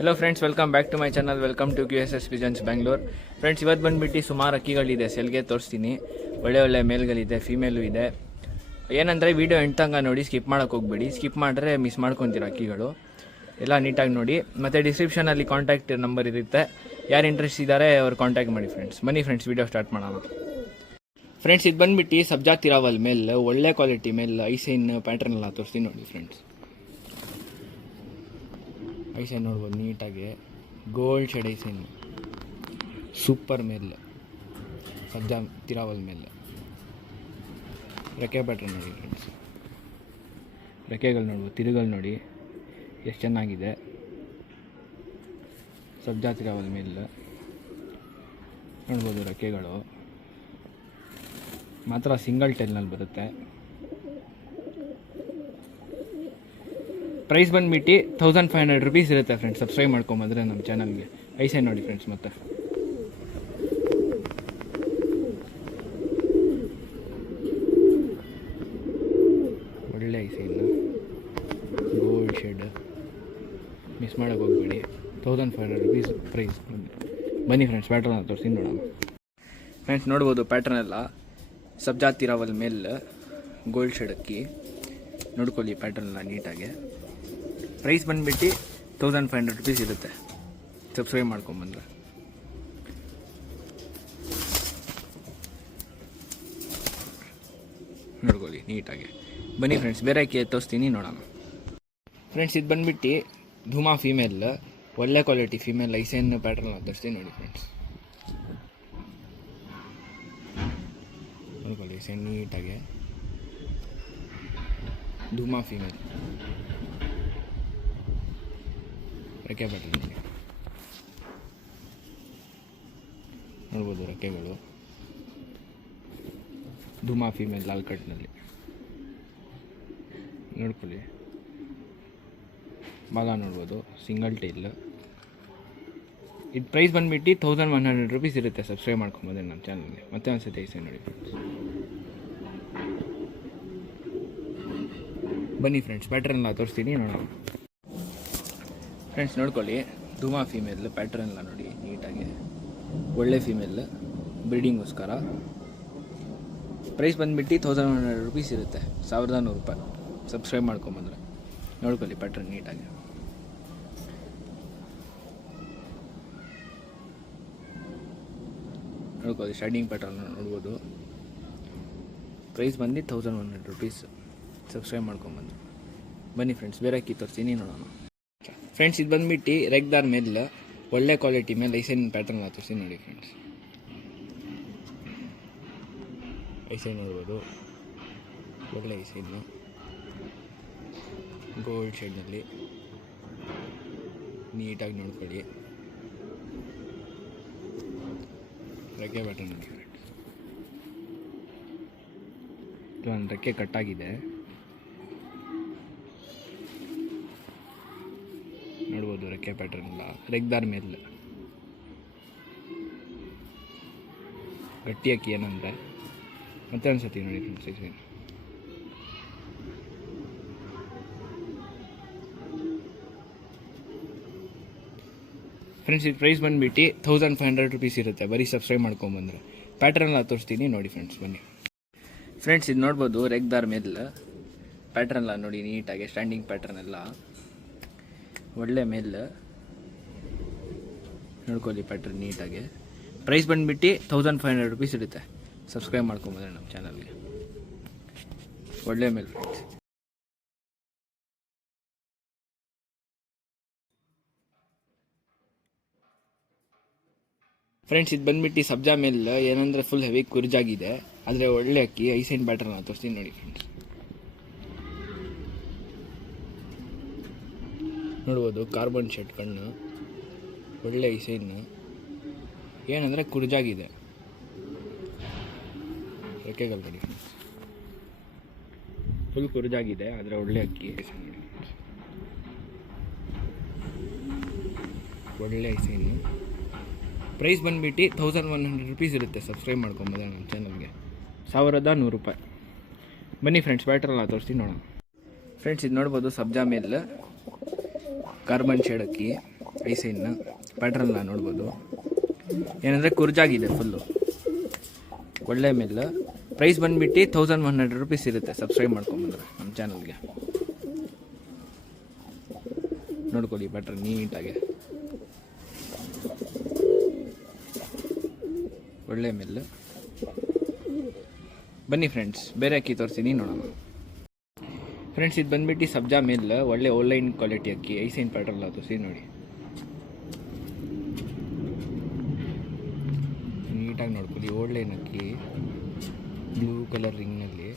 Hello friends, welcome back to my channel. Welcome to QSS visions Bangalore. Friends, ಇವತ್ತು ಬಂದುಬಿಟ್ಟು ಸುಮಾರು ಅಕ್ಕಿಗಳಿದೆ, ಸೆಲ್ಗೆ ತೋರಿಸ್ತೀನಿ. ಒಳ್ಳೆ ಮೇಲ್ಗಳಿದೆ, ಫೀಮೇಲು ಇದೆ. ಏನಂದರೆ ವೀಡಿಯೋ ಎಂಟಂಗ ನೋಡಿ, ಸ್ಕಿಪ್ ಮಾಡೋಕೆ ಹೋಗ್ಬೇಡಿ. ಸ್ಕಿಪ್ ಮಾಡಿದ್ರೆ ಮಿಸ್ ಮಾಡ್ಕೊತೀರ ಅಕ್ಕಿಗಳು ಎಲ್ಲ ನೀಟಾಗಿ ನೋಡಿ. ಮತ್ತು ಡಿಸ್ಕ್ರಿಪ್ಷನಲ್ಲಿ ಕಾಂಟ್ಯಾಕ್ಟ್ ನಂಬರ್ ಇರುತ್ತೆ, ಯಾರು ಇಂಟ್ರೆಸ್ಟ್ ಇದ್ದಾರೆ ಅವ್ರು ಕಾಂಟ್ಯಾಕ್ಟ್ ಮಾಡಿ. ಬನ್ನಿ ಫ್ರೆಂಡ್ಸ್, ವೀಡಿಯೋ ಸ್ಟಾರ್ಟ್ ಮಾಡೋಣ. ಫ್ರೆಂಡ್ಸ್, ಇದು ಬಂದುಬಿಟ್ಟು ಸಬ್ಜಾ ತಿರಾವಲ್ ಮೇಲ್, ಒಳ್ಳೆ ಕ್ವಾಲಿಟಿ ಮೇಲ್, ಐಸೈನ್ ಪ್ಯಾಟ್ರನ್ ಎಲ್ಲ ತೋರಿಸ್ತೀನಿ ನೋಡಿ. ಫ್ರೆಂಡ್ಸ್, ಐಸೈನ್ ನೋಡ್ಬೋದು ನೀಟಾಗಿ, ಗೋಲ್ಡ್ ಶೇಡ್ ಐಸೈನ್, ಸೂಪರ್ ಮೇಲ್, ಸಬ್ಜಾ ತಿರಾವಲ್ ಮೇಲ್. ರೆಕ್ಕೆ ಪ್ಯಾಟ್ರನ್ ನೋಡಿ ಫ್ರೆಂಡ್ಸ್, ರೆಕ್ಕೆಗಳು ನೋಡ್ಬೋದು, ತಿರುಗಳು ನೋಡಿ ಎಷ್ಟು ಚೆನ್ನಾಗಿದೆ. ಸಬ್ಜಾ ತಿರಾವಲ್ ಮೇಲ್ ನೋಡ್ಬೋದು, ರೆಕ್ಕೆಗಳು ಮಾತ್ರ ಸಿಂಗಲ್ ಟೈಲ್ನಲ್ಲಿ ಬರುತ್ತೆ. ಪ್ರೈಸ್ ಬಂದುಬಿಟ್ಟು 1500 ರೂಪೀಸ್ ಇರುತ್ತೆ ಫ್ರೆಂಡ್ಸ್. ಸಬ್ಸ್ಕ್ರೈಬ್ ಮಾಡ್ಕೊಂಬಂದರೆ ನಮ್ಮ ಚಾನಲ್ಗೆ. ಐಸೈನ್ ನೋಡಿ ಫ್ರೆಂಡ್ಸ್, ಮತ್ತೆ ಒಳ್ಳೆ ಐಸೈನ್, ಗೋಲ್ಡ್ ಶೇಡ್, ಮಿಸ್ ಮಾಡೋಕೆ ಹೋಗ್ಬೇಡಿ. 1500 ರೂಪೀಸ್ ಪ್ರೈಸ್. ಬನ್ನಿ ಫ್ರೆಂಡ್ಸ್, ಪ್ಯಾಟ್ರನ್ ತೋರಿಸಿ ನೋಡೋಣ. ಫ್ರೆಂಡ್ಸ್, ನೋಡ್ಬೋದು ಪ್ಯಾಟ್ರನ್ ಎಲ್ಲ ಸಬ್ಜಾ ತಿರಾವಲ್ ಮೇಲ್, ಗೋಲ್ಡ್ ಶೇಡ್ ಅಕ್ಕಿ. ನೋಡ್ಕೊಳ್ಳಿ ಪ್ಯಾಟ್ರನ್ನೆಲ್ಲ ನೀಟಾಗಿ. ಪ್ರೈಸ್ ಬಂದುಬಿಟ್ಟು 1500 ರೂಪೀಸ್ ಇರುತ್ತೆ. ಸಬ್ಸ್ಕ್ರೈಬ್ ಮಾಡ್ಕೊಂಬಂದ್ರೆ ನೋಡ್ಕೊಳ್ಳಿ ನೀಟಾಗಿ. ಬನ್ನಿ ಫ್ರೆಂಡ್ಸ್, ಬೇರೆ ಅಕ್ಕಿ ತೋರಿಸ್ತೀನಿ ನೋಡೋಣ. ಫ್ರೆಂಡ್ಸ್, ಇದು ಬಂದುಬಿಟ್ಟು ಧೂಮಾ ಫೀಮೇಲ್, ಒಳ್ಳೆ ಕ್ವಾಲಿಟಿ ಫೀಮೇಲ್, ಐಸೈನ್ ಪ್ಯಾಟ್ರನ್ ತೋರಿಸ್ತೀನಿ ನೋಡಿ. ಫ್ರೆಂಡ್ಸ್, ನೋಡ್ಕೊಳ್ಳಿ ಐಸೈನ್ ನೀಟಾಗೆ, ಧೂಮಾ ಫೀಮೇಲ್, ರೆಕ್ಕೆ ಪ್ಯಾಟ್ರನ್ ನೋಡಿ. ನೋಡ್ಬೋದು ರೆಕ್ಕೆಗಳು, ಧೂಮಾ ಫೀಮೇಲ್, ಲಾಲ್ ಕಟ್ನಲ್ಲಿ ನೋಡ್ಕೊಳ್ಳಿ. ಬಾಲ ನೋಡ್ಬೋದು, ಸಿಂಗಲ್ ಟೈಲ್. ಇದು ಪ್ರೈಸ್ ಬಂದುಬಿಟ್ಟು 1100 ರೂಪೀಸ್ ಇರುತ್ತೆ. ಸಬ್ಸ್ಕ್ರೈಬ್ ಮಾಡ್ಕೊಂಬೋದ್ರೆ ನಮ್ಮ ಚಾನಲ್ಗೆ. ಮತ್ತೆ ಒಂದು ಸತಿ ಐಸೈನ್ ನೋಡಿ ಫ್ರೆಂಡ್ಸ್. ಬನ್ನಿ ಫ್ರೆಂಡ್ಸ್, ಪ್ಯಾಟ್ರನ್ ಎಲ್ಲ ತೋರಿಸ್ತೀನಿ ನೋಡೋಣ. ಫ್ರೆಂಡ್ಸ್, ನೋಡ್ಕೊಳ್ಳಿ ಧೂಮಾ ಫೀಮೇಲ್, ಪ್ಯಾಟ್ರನ್ ಎಲ್ಲ ನೋಡಿ ನೀಟಾಗಿ, ಒಳ್ಳೆ ಫೀಮೇಲ್, ಬ್ರೀಡಿಂಗೋಸ್ಕರ. ಪ್ರೈಸ್ ಬಂದುಬಿಟ್ಟು 1100 ರೂಪೀಸ್ ಇರುತ್ತೆ, 1100 ರೂಪಾಯಿ. ಸಬ್ಸ್ಕ್ರೈಬ್ ಮಾಡ್ಕೊಂಬಂದ್ರೆ ನೋಡ್ಕೊಳ್ಳಿ ಪ್ಯಾಟ್ರನ್ ನೀಟಾಗಿ. ನೋಡ್ಕೊಳ್ಳಿ ಸ್ಟಾರ್ಟಿಂಗ್ ಪ್ಯಾಟ್ರನ್ ನೋಡ್ಬೋದು. ಪ್ರೈಸ್ ಬಂದು 1100 ರೂಪೀಸ್. ಸಬ್ಸ್ಕ್ರೈಬ್ ಮಾಡ್ಕೊಂಬಂದು ಬನ್ನಿ ಫ್ರೆಂಡ್ಸ್, ಬೇರೆ ಅಕ್ಕಿ ತೋರಿಸ್ತೀನಿ ನೋಡೋಣ. ಫ್ರೆಂಡ್ಸ್, ಇದು ಬಂದುಬಿಟ್ಟು ರೆಗ್ದಾರ್ ಮೇಲ್, ಒಳ್ಳೆ ಕ್ವಾಲಿಟಿ ಮೇಲೆ ಐಸೈನ್ ಪ್ಯಾಟ್ರನ್ ತೋರಿಸಿ ನೋಡಿ. ಫ್ರೆಂಡ್ಸ್, ಐಸೈನ್ ನೋಡ್ಬೋದು, ಒಳ್ಳೆ ಐಸೈನು, ಗೋಲ್ಡ್ ಶೇಡ್ನಲ್ಲಿ ನೀಟಾಗಿ ನೋಡ್ಕೊಳ್ಳಿ. ರೆಕ್ಕೆ ಪ್ಯಾಟ್ರನ್ ನೋಡಿ ಫ್ರೆಂಡ್ಸ್. ಒಂದು ರೆಕ್ಕೆ ಕಟ್ಟಾಗಿದೆ ನೋಡ್ಬೋದು, ರೆಕ್ಕೆ ಪ್ಯಾಟ್ರನ್ ಎಲ್ಲ ರೆಗ್ದಾರ್ ಮೇಲೆ ಗಟ್ಟಿ ಅಕ್ಕಿ. ಏನಂದರೆ ಮತ್ತೆ ಒಂದು ಸತಿ ನೋಡಿ ಫ್ರೆಂಡ್ಸ್ ಐಸೈನ್. ಫ್ರೆಂಡ್ಸ್, ಇದು ಪ್ರೈಸ್ ಬಂದುಬಿಟ್ಟು 1500 ರೂಪೀಸ್ ಇರುತ್ತೆ. ಬರೀ ಸಬ್ಸ್ಕ್ರೈಬ್ ಮಾಡ್ಕೊಂಬಂದ್ರೆ ಪ್ಯಾಟ್ರನ್ ಎಲ್ಲ ತೋರಿಸ್ತೀನಿ ನೋಡಿ. ಫ್ರೆಂಡ್ಸ್, ಬನ್ನಿ ಫ್ರೆಂಡ್ಸ್, ಇದು ನೋಡ್ಬೋದು ರೆಗ್ದಾರ್ ಮೇಲ್, ಪ್ಯಾಟ್ರನ್ ಎಲ್ಲ ನೋಡಿ ನೀಟಾಗಿ, ಸ್ಟ್ಯಾಂಡಿಂಗ್ ಪ್ಯಾಟ್ರನ್ ಎಲ್ಲ ಒಳ್ಳೆ ಮೇಲ್. ನೋಡ್ಕೊಳ್ಳಿ ಪ್ಯಾಟ್ರನ್ ನೀಟಾಗಿ. ಪ್ರೈಸ್ ಬಂದುಬಿಟ್ಟು 1500 ರೂಪೀಸ್ ಇರುತ್ತೆ. ಸಬ್ಸ್ಕ್ರೈಬ್ ಮಾಡ್ಕೊಂಬಂದ್ರೆ ನಮ್ಮ ಚಾನಲ್ಗೆ. ಒಳ್ಳೆ ಮೇಲ್ ಫ್ರೆಂಡ್ಸ್. ಫ್ರೆಂಡ್ಸ್, ಇದು ಬಂದುಬಿಟ್ಟು ಸಬ್ಜಾ ಮೇಲ್, ಏನಂದರೆ ಫುಲ್ ಹೆವಿ ಕುರ್ಜಾಗಿದೆ, ಆದರೆ ಒಳ್ಳೆ ಅಕ್ಕಿ, ಐಸೈನ್ ಪ್ಯಾಟ್ರನ್ ತೋರಿಸ್ತೀನಿ ನೋಡಿ. ಫ್ರೆಂಡ್ಸ್, ನೋಡ್ಬೋದು ಕಾರ್ಬನ್ ಶೆಡ್ ಕಣ್ಣು, ಒಳ್ಳೆ ಐಸೈನ್, ಏನಂದರೆ ಕುರ್ಜಾಗಿದೆ. ರೆಕ್ಕೆಗಳು ನೋಡಿ ಫ್ರೆಂಡ್ಸ್, ಫುಲ್ ಕುರ್ಜಾಗಿದೆ, ಆದರೆ ಒಳ್ಳೆ ಅಕ್ಕಿ, ಐಸೈನ್ ನೋಡಿ. ಒಳ್ಳೆ ಐಸೈನು. ಪ್ರೈಸ್ ಬಂದುಬಿಟ್ಟು 1100 ರೂಪೀಸ್ ಇರುತ್ತೆ. ಸಬ್ಸ್ಕ್ರೈಬ್ ಮಾಡ್ಕೊಂಬೋದ ನಮ್ಮ ಚಾನಲ್ಗೆ. 1100 ರೂಪಾಯಿ. ಬನ್ನಿ ಫ್ರೆಂಡ್ಸ್, ಪ್ಯಾಟ್ರನ್ ತೋರಿಸ್ತೀನಿ ನೋಡೋಣ. ಫ್ರೆಂಡ್ಸ್, ಇದು ನೋಡ್ಬೋದು ಸಬ್ಜಾ ಮೇಲ್, ಕಾರ್ಬನ್ ಶೇಡ್ ಅಕ್ಕಿ, ಐಸೈನ್ನ ಪ್ಯಾಟ್ರನ್ನ ನೋಡ್ಬೋದು. ಏನಂದರೆ ಕುರ್ಜಾಗಿದೆ ಫುಲ್ಲು, ಒಳ್ಳೆ ಮಿಲ್. ಪ್ರೈಸ್ ಬಂದುಬಿಟ್ಟು 1100 ರೂಪೀಸ್ ಇರುತ್ತೆ. ಸಬ್ಸ್ಕ್ರೈಬ್ ಮಾಡ್ಕೊಂಬಂದ್ರೆ ನಮ್ಮ ಚಾನಲ್ಗೆ ನೋಡ್ಕೊಳ್ಳಿ ಪ್ಯಾಟ್ರನ್ ನೀಟಾಗೆ, ಒಳ್ಳೆ ಮಿಲ್. ಬನ್ನಿ ಫ್ರೆಂಡ್ಸ್, ಬೇರೆ ಅಕ್ಕಿ ತೋರಿಸ್ತೀನಿ ನೋಡೋಣ. ಫ್ರೆಂಡ್ಸ್ ಇದು ಬಂದುಬಿಟ್ಟು ಸಬ್ಜಾ ಮಿಲ್, ಒಳ್ಳೆ ಆನ್ಲೈನ್ ಕ್ವಾಲಿಟಿ ಅಕ್ಕಿ, ಐಸೈನ್ ಪ್ಯಾಟ್ರನ್ ತೋರಿಸಿ ನೋಡಿ. ನೀಟಾಗಿ ನೋಡ್ಕೊಳ್ಳಿ, ಆನ್ಲೈನ್ ಅಕ್ಕಿ, ಬ್ಲೂ ಕಲರ್ ರಿಂಗ್ನಲ್ಲಿ.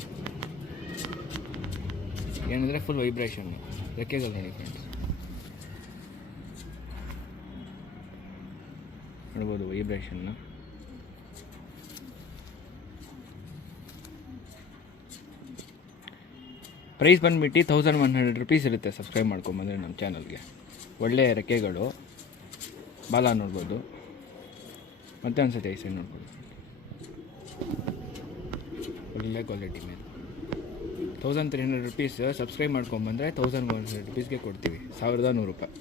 ಏನಂದರೆ ಫುಲ್ ವೈಬ್ರೇಷನ್, ರೆಕ್ಕೆಗಳು ನೋಡಿ ಫ್ರೆಂಡ್ಸ್, ನೋಡ್ಬೋದು ವೈಬ್ರೇಷನ್ನ. ಪ್ರೈಸ್ ಬಂದುಬಿಟ್ಟು 1100 ರೂಪೀಸ್ ಇರುತ್ತೆ. ಸಬ್ಸ್ಕ್ರೈಬ್ ಮಾಡ್ಕೊಂಬಂದರೆ ನಮ್ಮ ಚಾನಲ್ಗೆ. ಒಳ್ಳೆಯ ರೆಕ್ಕೆಗಳು, ಬಾಲ ನೋಡ್ಬೋದು. ಮತ್ತೆ ಅನ್ಸುತ್ತೆ ಐಸೈ ನೋಡ್ಬೋದು, ಒಳ್ಳೆ ಕ್ವಾಲಿಟಿ ಮೇಲೆ 1300 ರೂಪೀಸ್. ಸಬ್ಸ್ಕ್ರೈಬ್ ಮಾಡ್ಕೊಂಬಂದರೆ 1100 ರೂಪೀಸ್ಗೆ ಕೊಡ್ತೀವಿ, 1100 ರೂಪಾಯಿ.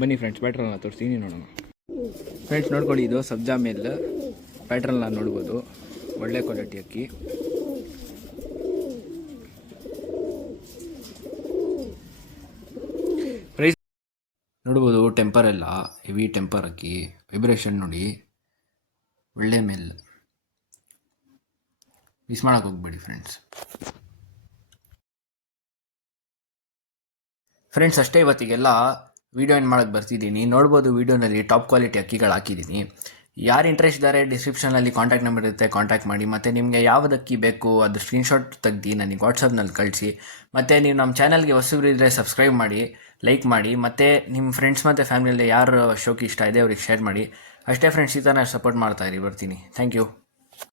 ಬನ್ನಿ ಫ್ರೆಂಡ್ಸ್, ಪ್ಯಾಟ್ರನ್ನ ತೋರಿಸ್ತೀನಿ ನೋಡೋಣ. ಫ್ರೆಂಡ್ಸ್ ನೋಡ್ಕೊಳ್ಳಿ, ಇದು ಸಬ್ಜಾ ಮಿಲ್, ಪ್ಯಾಟ್ರನ್ನ ನೋಡ್ಬೋದು, ಒಳ್ಳೆ ಕ್ವಾಲಿಟಿ ಅಕ್ಕಿ. ಪ್ರೈಸ್ ನೋಡ್ಬೋದು, ಟೆಂಪರ್ ಎಲ್ಲ ಹೆವಿ ಟೆಂಪರ್ ಅಕ್ಕಿ, ವೈಬ್ರೇಷನ್ ನೋಡಿ, ಒಳ್ಳೆ ಮಿಲ್. ಮಿಸ್ ಮಾಡೋಕೆ ಹೋಗ್ಬೇಡಿ ಫ್ರೆಂಡ್ಸ್. ಫ್ರೆಂಡ್ಸ್ ಅಷ್ಟೇ, ಇವತ್ತಿಗೆಲ್ಲ ವೀಡಿಯೋ ಏನು ಮಾಡೋಕ್ಕೆ ಬರ್ತಿದ್ದೀನಿ. ನೋಡ್ಬೋದು ವೀಡಿಯೋನಲ್ಲಿ ಟಾಪ್ ಕ್ವಾಲಿಟಿ ಅಕ್ಕಿಗಳು ಹಾಕಿದ್ದೀನಿ. ಯಾರು ಇಂಟ್ರೆಸ್ಟ್ ಇದ್ದಾರೆ ಡಿಸ್ಕ್ರಿಪ್ಷನಲ್ಲಿ ಕಾಂಟ್ಯಾಕ್ಟ್ ನಂಬರ್ ಇರುತ್ತೆ, ಕಾಂಟ್ಯಾಕ್ಟ್ ಮಾಡಿ. ಮತ್ತು ನಿಮಗೆ ಯಾವ್ದು ಅಕ್ಕಿ ಬೇಕು ಅದು ಸ್ಕ್ರೀನ್ಶಾಟ್ ತೆಗ್ದು ನನಗೆ ವಾಟ್ಸಪ್ನಲ್ಲಿ ಕಳಿಸಿ. ಮತ್ತು ನೀವು ನಮ್ಮ ಚಾನಲ್ಗೆ ಹೊಸಬ್ರು ಇದ್ದರೆ ಸಬ್ಸ್ಕ್ರೈಬ್ ಮಾಡಿ, ಲೈಕ್ ಮಾಡಿ. ಮತ್ತು ನಿಮ್ಮ ಫ್ರೆಂಡ್ಸ್ ಮತ್ತು ಫ್ಯಾಮಿಲಿಯಲ್ಲಿ ಯಾರು ಶೋಕಿ ಇಷ್ಟ ಇದೆ ಅವ್ರಿಗೆ ಶೇರ್ ಮಾಡಿ. ಅಷ್ಟೇ ಫ್ರೆಂಡ್ಸ್, ಈ ಥರ ಸಪೋರ್ಟ್ ಮಾಡ್ತಾಯಿರಿ. ಬರ್ತೀನಿ. Thank you.